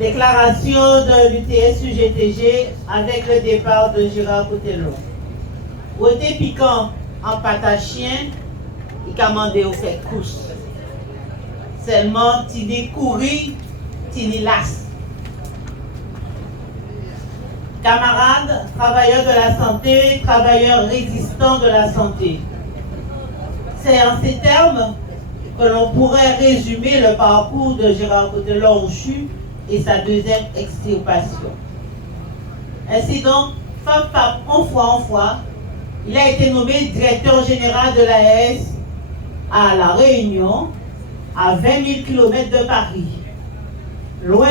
Déclaration de l'UTS-UGTG avec le départ de Gérard Cotelon. Côté piquant en pâte à chien, il a demandé au fait couche. Seulement, tini couri, tini las. Camarades, travailleurs de la santé, travailleurs résistants de la santé. C'est en ces termes que l'on pourrait résumer le parcours de Gérard Cotelon au CHU et sa deuxième extirpation. Ainsi donc, femme en fois, il a été nommé directeur général de l'AS à La Réunion, à 20 000 km de Paris. Loin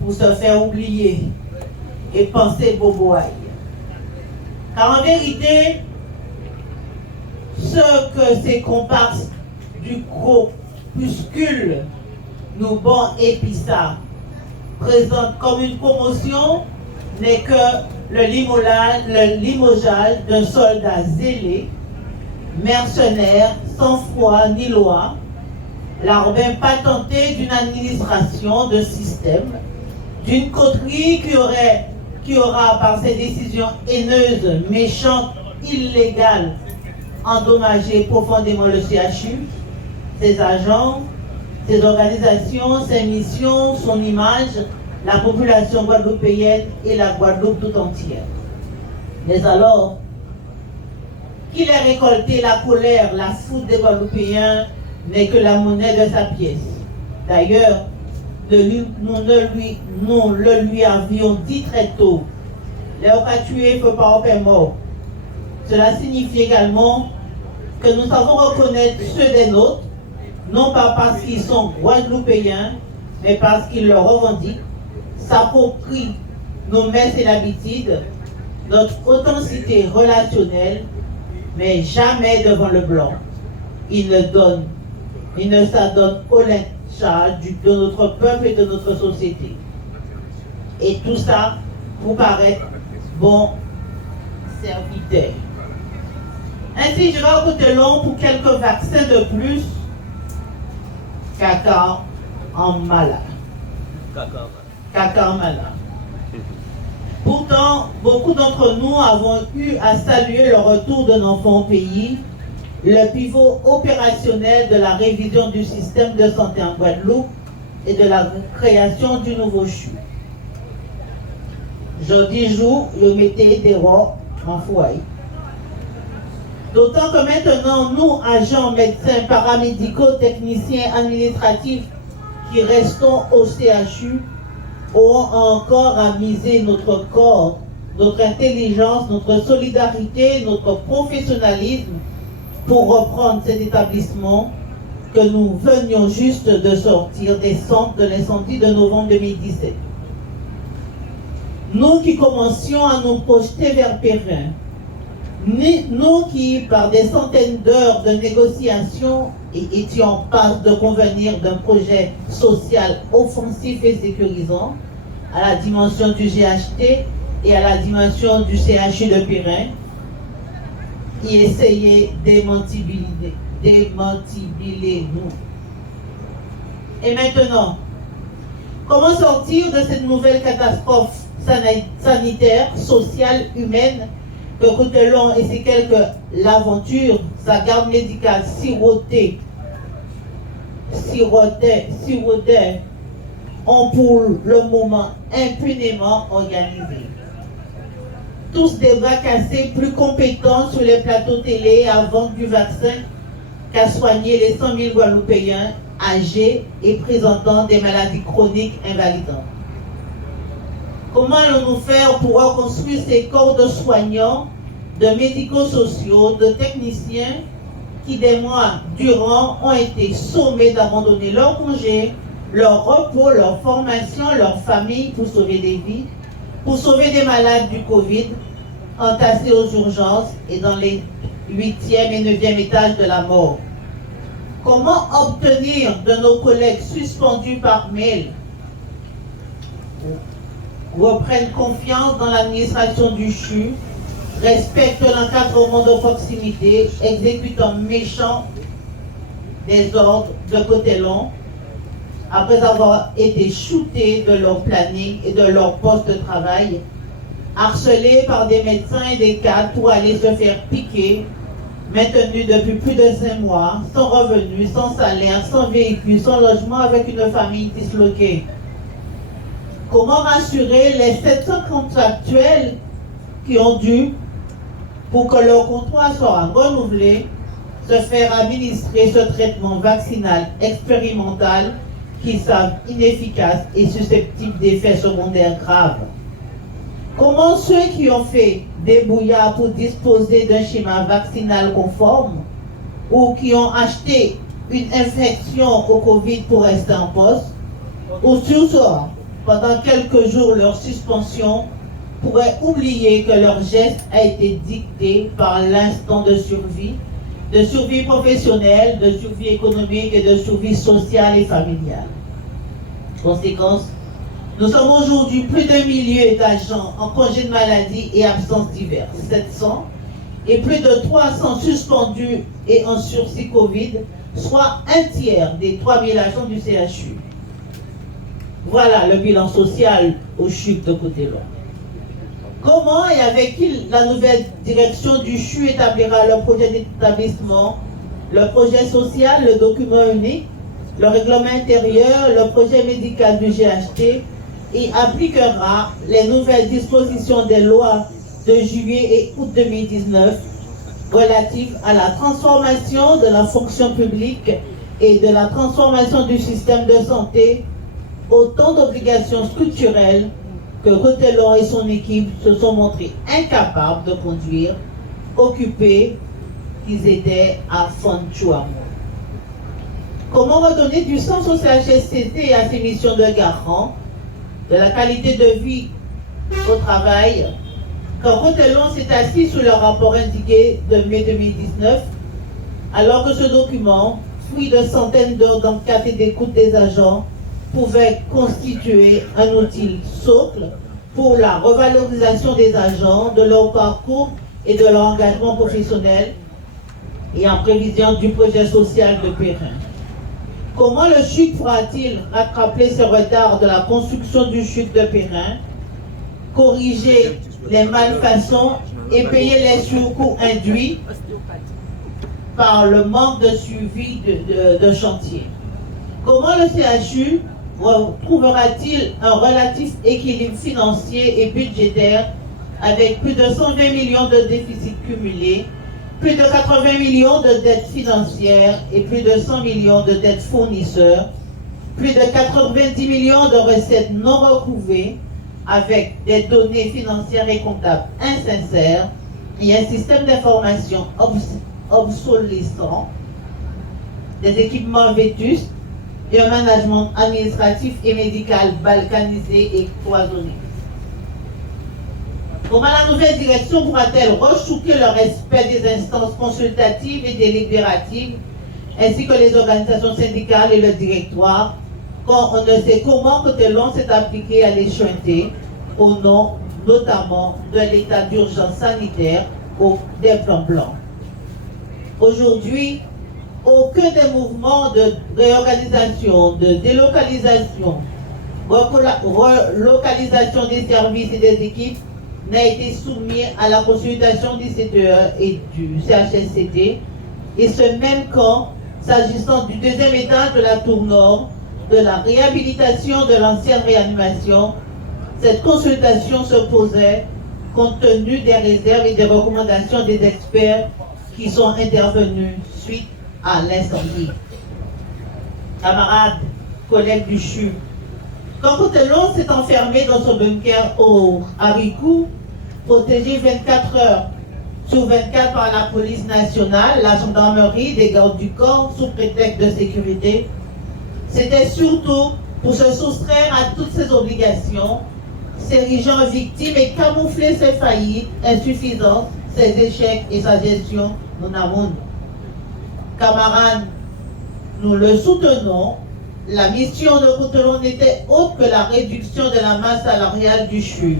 pour se faire oublier et penser boboaille. Car en vérité, ce que ces comparses du groupuscule nous bon épissa présente comme une promotion n'est que le limogeage d'un soldat zélé, mercenaire, sans foi ni loi, l'arbin patenté d'une administration, de système, d'une coterie qui aura par ses décisions haineuses, méchantes, illégales, endommagé profondément le CHU, ses agents, ses organisations, ses missions, son image, la population guadeloupéenne et la Guadeloupe tout entière. Mais alors, qu'il ait récolté la colère, la foudre des Guadeloupéens n'est que la monnaie de sa pièce. D'ailleurs, nous le lui avions dit très tôt. Les Oka tués, il ne faut pas en mort. Cela signifie également que nous savons reconnaître ceux des nôtres, non pas parce qu'ils sont guadeloupéens, mais parce qu'ils le revendiquent, s'approprient nos messes et l'habitude, notre authenticité relationnelle, mais jamais devant le blanc. Ils ne s'adonnent au lynchage de notre peuple et de notre société. Et tout ça pour paraître bon serviteur. Ainsi, Gérard Cotelon pour quelques vaccins de plus, caca en malade. Caca en malade. Pourtant, beaucoup d'entre nous avons eu à saluer le retour d'un enfant au pays, le pivot opérationnel de la révision du système de santé en Guadeloupe et de la création du nouveau CHU. Jeudi jour, le mettait des rois en foyer. D'autant que maintenant, nous, agents, médecins, paramédicaux, techniciens, administratifs, qui restons au CHU, aurons encore à miser notre corps, notre intelligence, notre solidarité, notre professionnalisme pour reprendre cet établissement que nous venions juste de sortir des centres de l'incendie de novembre 2017. Nous qui commencions à nous projeter vers Périn, nous qui, par des centaines d'heures de négociations, étions en passe de convenir d'un projet social offensif et sécurisant à la dimension du GHT et à la dimension du CHU de Périn, qui essayait démantibler nous. Et maintenant, comment sortir de cette nouvelle catastrophe sanitaire, sociale, humaine que Cotelon et ses quelques l'aventure, sa garde médicale sirotait, ont pour le moment impunément organisé. Tous des bras cassés plus compétents sur les plateaux télé à vendre du vaccin qu'à soigner les 100 000 Guadeloupéens âgés et présentant des maladies chroniques invalidantes. Comment allons-nous faire pour reconstruire ces corps de soignants, de médico-sociaux, de techniciens qui des mois durant ont été sommés d'abandonner leur congé, leur repos, leur formation, leur famille pour sauver des vies, pour sauver des malades du Covid, entassés aux urgences et dans les 8e et 9e étages de la mort? Comment obtenir de nos collègues suspendus par mail reprennent confiance dans l'administration du CHU, respectent l'encadrement de proximité, exécutent en méchant des ordres de Cotelon, après avoir été shootés de leur planning et de leur poste de travail, harcelés par des médecins et des cadres pour aller se faire piquer, maintenus depuis plus de 5 mois, sans revenus, sans salaire, sans véhicule, sans logement, avec une famille disloquée. Comment rassurer les 700 contractuels qui ont dû, pour que leur contrat soit renouvelé, se faire administrer ce traitement vaccinal expérimental qu'ils savent inefficace et susceptible d'effets secondaires graves? Comment ceux qui ont fait des brouillards pour disposer d'un schéma vaccinal conforme ou qui ont acheté une infection au Covid pour rester en poste, ou surtout pendant quelques jours leur suspension, pourraient oublier que leur geste a été dicté par l'instinct de survie professionnelle, de survie économique et de survie sociale et familiale. Conséquence, nous sommes aujourd'hui plus d'un millier d'agents en congé de maladie et absences diverses, 700, et plus de 300 suspendus et en sursis Covid, soit un tiers des 3000 agents du CHU. Voilà le bilan social au CHU de Côté-Long. Comment et avec qui la nouvelle direction du CHU établira le projet d'établissement, le projet social, le document unique, le règlement intérieur, le projet médical du GHT et appliquera les nouvelles dispositions des lois de juillet et août 2019 relatives à la transformation de la fonction publique et de la transformation du système de santé, autant d'obligations structurelles que Côté-Long et son équipe se sont montrés incapables de conduire, occupés qu'ils étaient à Fonchouam. Comment redonner du sens au CHSCT et à ses missions de garant de la qualité de vie au travail, quand Côté-Long s'est assis sous le rapport indiqué de mai 2019, alors que ce document, fruit de centaines d'heures d'enquête et d'écoute des agents, pouvait constituer un outil socle pour la revalorisation des agents, de leur parcours et de leur engagement professionnel, et en prévision du projet social de Périn. Comment le CHUC pourra-t-il rattraper ce retard de la construction du CHUC de Périn, corriger les malfaçons et payer les surcoûts induits par le manque de suivi de chantier? Comment le CHU retrouvera-t-il un relatif équilibre financier et budgétaire avec plus de 120 millions de déficits cumulés, plus de 80 millions de dettes financières et plus de 100 millions de dettes fournisseurs, plus de 90 millions de recettes non recouvrées avec des données financières et comptables insincères et un système d'information obsolescent, des équipements vétustes et un management administratif et médical balkanisé et cloisonné? Comment la nouvelle direction pourra-t-elle rechouquer le respect des instances consultatives et délibératives, ainsi que les organisations syndicales et le directoire, quand on ne sait comment Côté-Long s'est appliqué à l'échouer au nom notamment de l'état d'urgence sanitaire ou des plans blancs? Aujourd'hui, aucun des mouvements de réorganisation, de délocalisation, relocalisation des services et des équipes n'a été soumis à la consultation du CTE et du CHSCT, et ce même quand, s'agissant du deuxième étage de la tour nord, de la réhabilitation de l'ancienne réanimation, cette consultation se posait compte tenu des réserves et des recommandations des experts qui sont intervenus suite à l'incendie. Camarades, collègues du CHU, quand Côté-Long s'est enfermé dans son bunker au Haricou, protégé 24 heures sur 24 par la police nationale, la gendarmerie, des gardes du corps, sous prétexte de sécurité, c'était surtout pour se soustraire à toutes ses obligations, s'érigeant en victime et camoufler ses faillites, insuffisances, ses échecs et sa gestion non amoun. Camarades, nous le soutenons. La mission de Côté-Long n'était autre que la réduction de la masse salariale du CHU.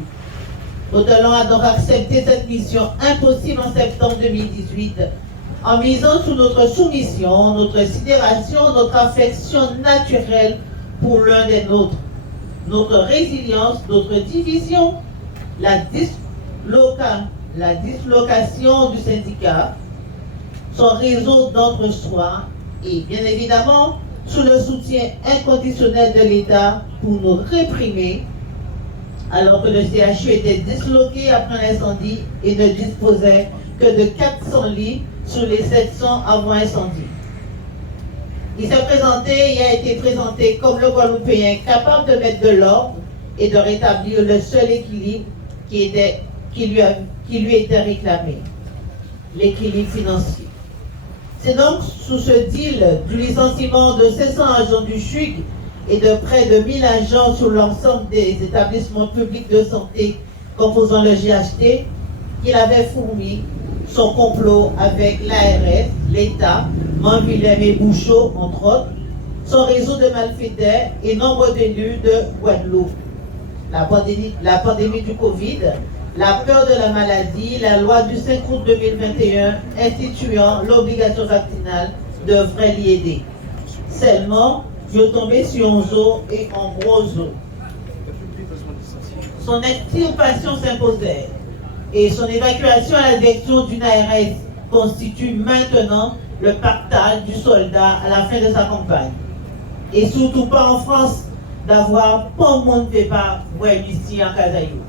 Côté-Long a donc accepté cette mission impossible en septembre 2018 en misant sur notre soumission, notre sidération, notre affection naturelle pour l'un des nôtres. Notre résilience, notre division, la dislocation du syndicat, son réseau d'entre-soi et bien évidemment sous le soutien inconditionnel de l'État pour nous réprimer alors que le CHU était disloqué après l'incendie et ne disposait que de 400 lits sur les 700 avant incendie. Il s'est présenté et a été présenté comme le Guadeloupéen capable de mettre de l'ordre et de rétablir le seul équilibre qui lui était réclamé, l'équilibre financier. C'est donc sous ce deal du licenciement de 700 agents du CHUG et de près de 1000 agents sur l'ensemble des établissements publics de santé composant le GHT qu'il avait fourni son complot avec l'ARS, l'État, Montvilem et Bouchot, entre autres, son réseau de malfaiteurs et nombre d'élus de Guadeloupe. La pandémie du Covid, la peur de la maladie, la loi du 5 août 2021 instituant l'obligation vaccinale devrait l'y aider. Seulement, je tombé sur un zoo et en gros zoo. Son extirpation s'imposait et son évacuation à la direction d'une ARS constitue maintenant le pactage du soldat à la fin de sa campagne. Et surtout pas en France, d'avoir pas le monde fait pas ouais, ici en Kazaïou.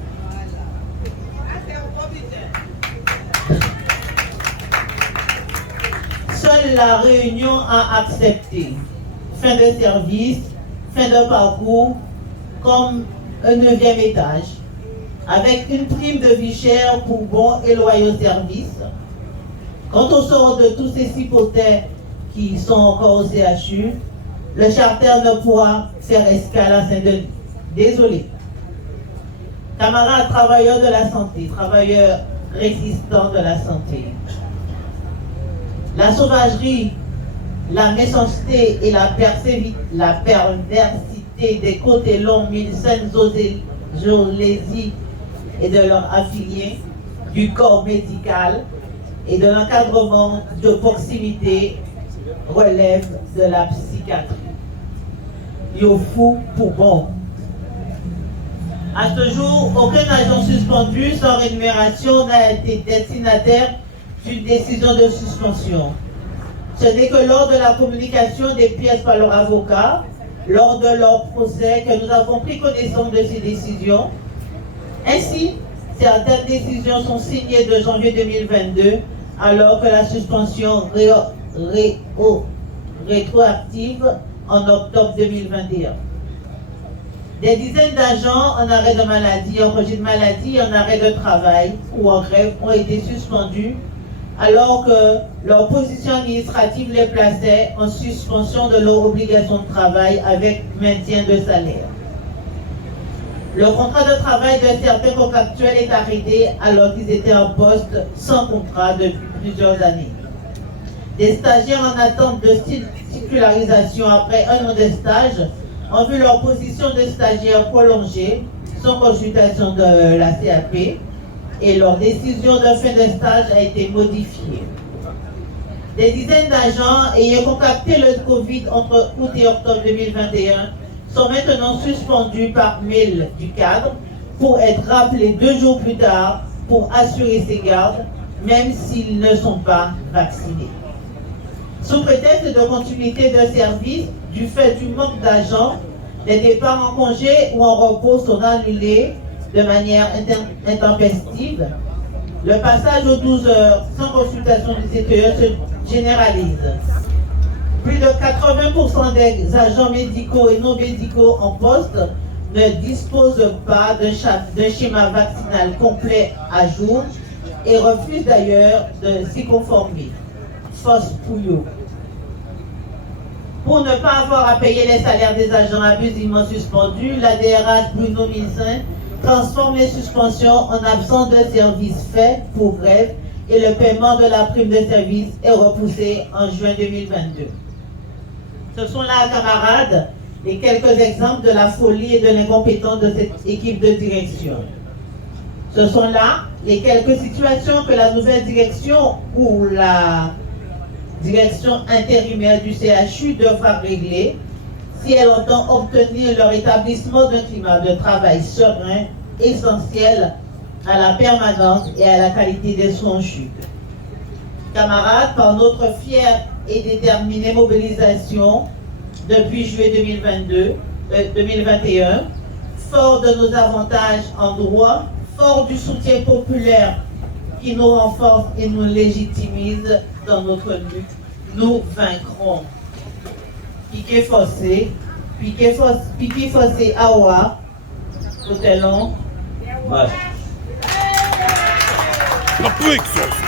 Seule la Réunion a accepté. Fin de service, fin de parcours, comme un 9e étage, avec une prime de vie chère pour bons et loyaux services. Quand on sort de tous ces hypothèses qui sont encore au CHU, le charter ne pourra faire escale à Saint-Denis. Désolé. Camarades travailleurs de la santé, travailleurs résistants de la santé. La sauvagerie, la méchanceté et la perversité des côtés longs, Milsen, Zolésie et de leurs affiliés, du corps médical et de l'encadrement de proximité relève de la psychiatrie. Yo fou pour bon. À ce jour, aucun agent suspendu sans rémunération n'a été destinataire d'une décision de suspension. Ce n'est que lors de la communication des pièces par leur avocat, lors de leur procès, que nous avons pris connaissance de ces décisions. Ainsi, certaines décisions sont signées de janvier 2022, alors que la suspension rétroactive en octobre 2021. Des dizaines d'agents en arrêt de maladie, en congé de maladie, en arrêt de travail ou en grève ont été suspendus alors que leur position administrative les plaçait en suspension de leur obligation de travail avec maintien de salaire. Le contrat de travail de certains contractuels est arrêté alors qu'ils étaient en poste sans contrat depuis plusieurs années. Des stagiaires en attente de titularisation après un an de stage ont vu leur position de stagiaire prolongée sans consultation de la CAP et leur décision de fin de stage a été modifiée. Des dizaines d'agents ayant contracté le Covid entre août et octobre 2021 sont maintenant suspendus par mail du cadre pour être rappelés 2 jours plus tard pour assurer ses gardes, même s'ils ne sont pas vaccinés. Sous prétexte de continuité de service, du fait du manque d'agents, les départs en congé ou en repos sont annulés de manière intempestive. Le passage aux 12 heures sans consultation du CTE se généralise. Plus de 80% des agents médicaux et non médicaux en poste ne disposent pas d'un schéma vaccinal complet à jour et refusent d'ailleurs de s'y conformer. Fausse pouillot. Pour ne pas avoir à payer les salaires des agents abusivement suspendus, la DRH Bruno Milsen transforme les suspensions en absence de service fait pour grève et le paiement de la prime de service est repoussé en juin 2022. Ce sont là, camarades, les quelques exemples de la folie et de l'incompétence de cette équipe de direction. Ce sont là les quelques situations que la nouvelle direction ou la direction intérimaire du CHU devra régler si elle entend obtenir le rétablissement d'un climat de travail serein, essentiel à la permanence et à la qualité des soins chutes. Camarades, par notre fière et déterminée mobilisation depuis juillet 2021, fort de nos avantages en droit, fort du soutien populaire qui nous renforce et nous légitimise dans notre lutte, nous vaincrons. Piqué forcé, Awa, Cotelon, La puissance.